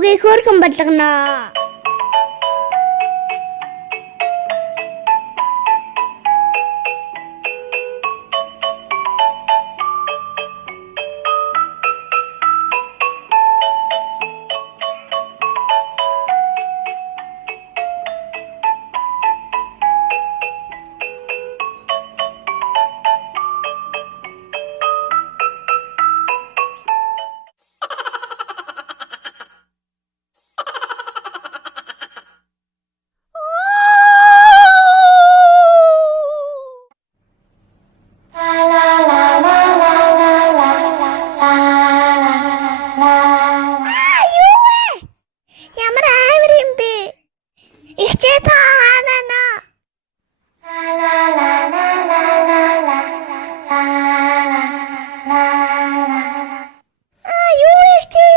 Юугээ хөөрхөн болгоно. Ямар аавар юм бэ? Ихчээ та хаана? Юу ихчээ?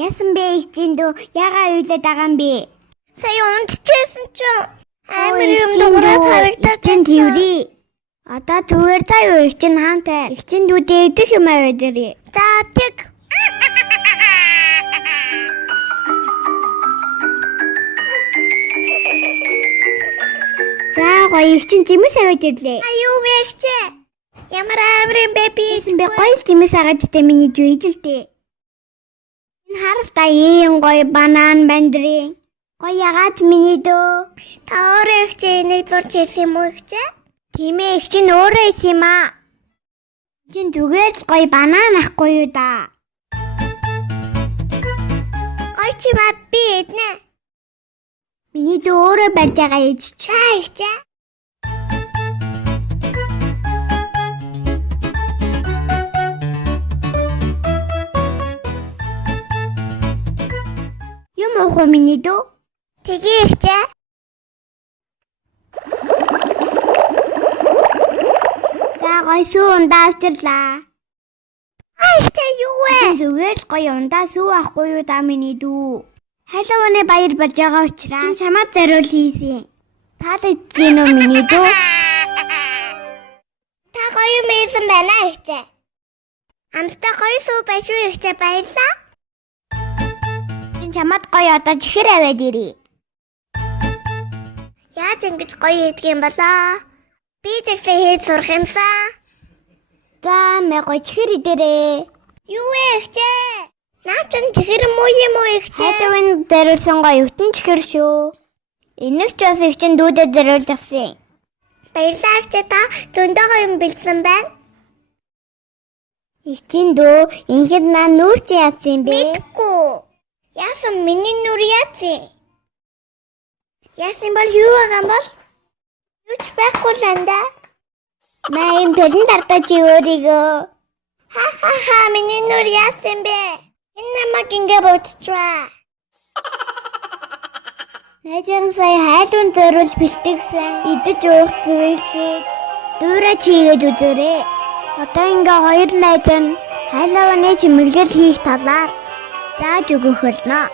Яасан бэ ихчийн дөө? Ягаа уйлаад байгаа юм бэ? Сая унтчихсэн чинь амар юм дуурайж харагдаад байна. Одоо зүгээр та юу ихчин хаантай? Ихчин дүүдээ идэх юм аваад ирээ. За тэг. За гоё ихчин жимс аваад ирлээ. Аюу вэ ихчээ? Ямар амар юм бэ би? Би гоё жимс аваад тээ миний дүү идэлтэй. Харалта ийм гоё банан бандрын. Гоё ягаад миний дөө? Та өөрөө ихчээ энийг зурж хийсэн юм уу ихчээ? Тийм ээ ихчээ өөрөө хийсэн юм аа. Чин зүгээр л гоё банан ахгүй юу да. Гоё чи маа би эднэ. Миний дөө өөрөө барьж байгаа ээж чаа ихчээ. Юм уу миний дөө? Тэгээ ихчээ. За гоё сүү ундаа авчирлаа. Ихчээ юу вэ? Зүгээр л гоё ундаа сүү ахгүй юу да миний дүү. Хайлаваны баяр болж байгаа учраас чамд зориул хийсэн. Таалагдж гин үү миний дүү? Та гоё мэйсэн байна ихчээ. Амттай гоё сүү байж шүү ихчээ баярлаа. Чамд гоё одоо чихэр аваад ирээ. Яаж ингэж гоё хийдэг юм болоо? Би ч ихсэн хийж сурах юмсан. За мэ гоё чихэр идэрээ. Юу вэ ихчээ? Наа чин чихэр муу юм уу ихчээ? Хайлавын дариулсан гоё өвтөн чихэр шүү. Энэг ч бас ихчин дүүдэд дариулж авсан. Баярлалаа ихчээ та зөндөө гоё юм бэлдсэн байна. Ихчин дөө ингээд наа нүүр чи яасан бэ? Мэдгүй. Яасан миний нүр яасан? Яасан бол юу байгаа юм бол? Юу ч байхгүй л анда. Мэйн бэлэн дартаж өөрийгөө. Ха миний нүр яасан бэ? Энэ намайг ингээ бодчихваа. Найзан сая хайлуун зориулж бэлтгэсэн. Идэж уух зүйлсийг дүүрээ чигээд үзээрэй. Одоо ингээ хоёр найз нь хайлаваны чимэглэл хийх талаар зааж өгөх болно.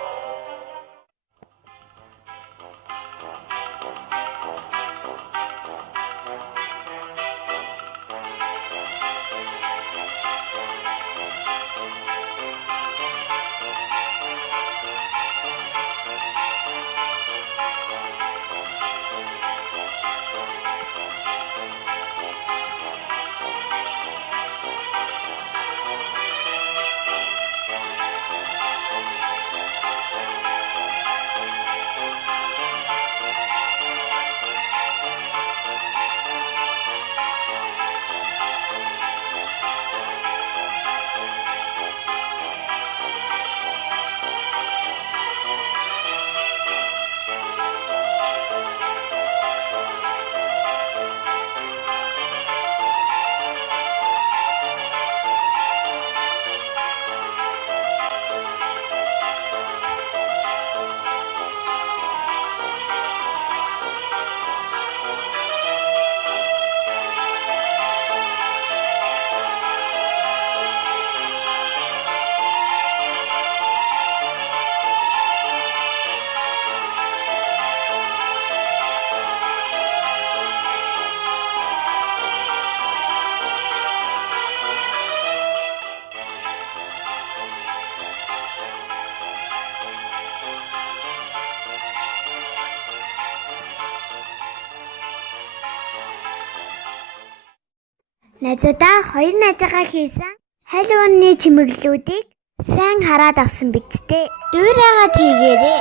Найзуудаа хоёр найзаагаа хийсэн хайлууны чимэглэлүүдийг сайн хараад авсан биз дээ. Дүүрээгаа хийгээрээ.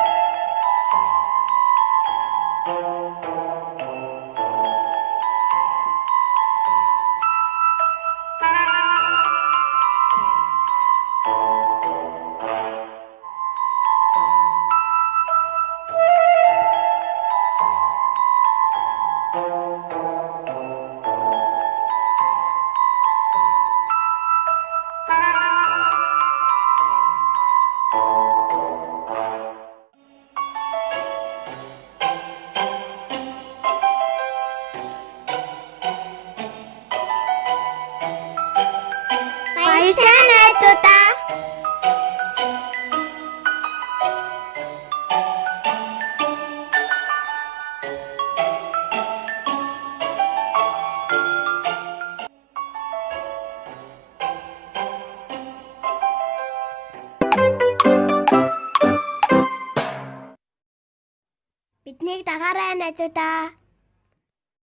Баярлалаа найзуудаа. Биднийг дагаарай найзуудаа.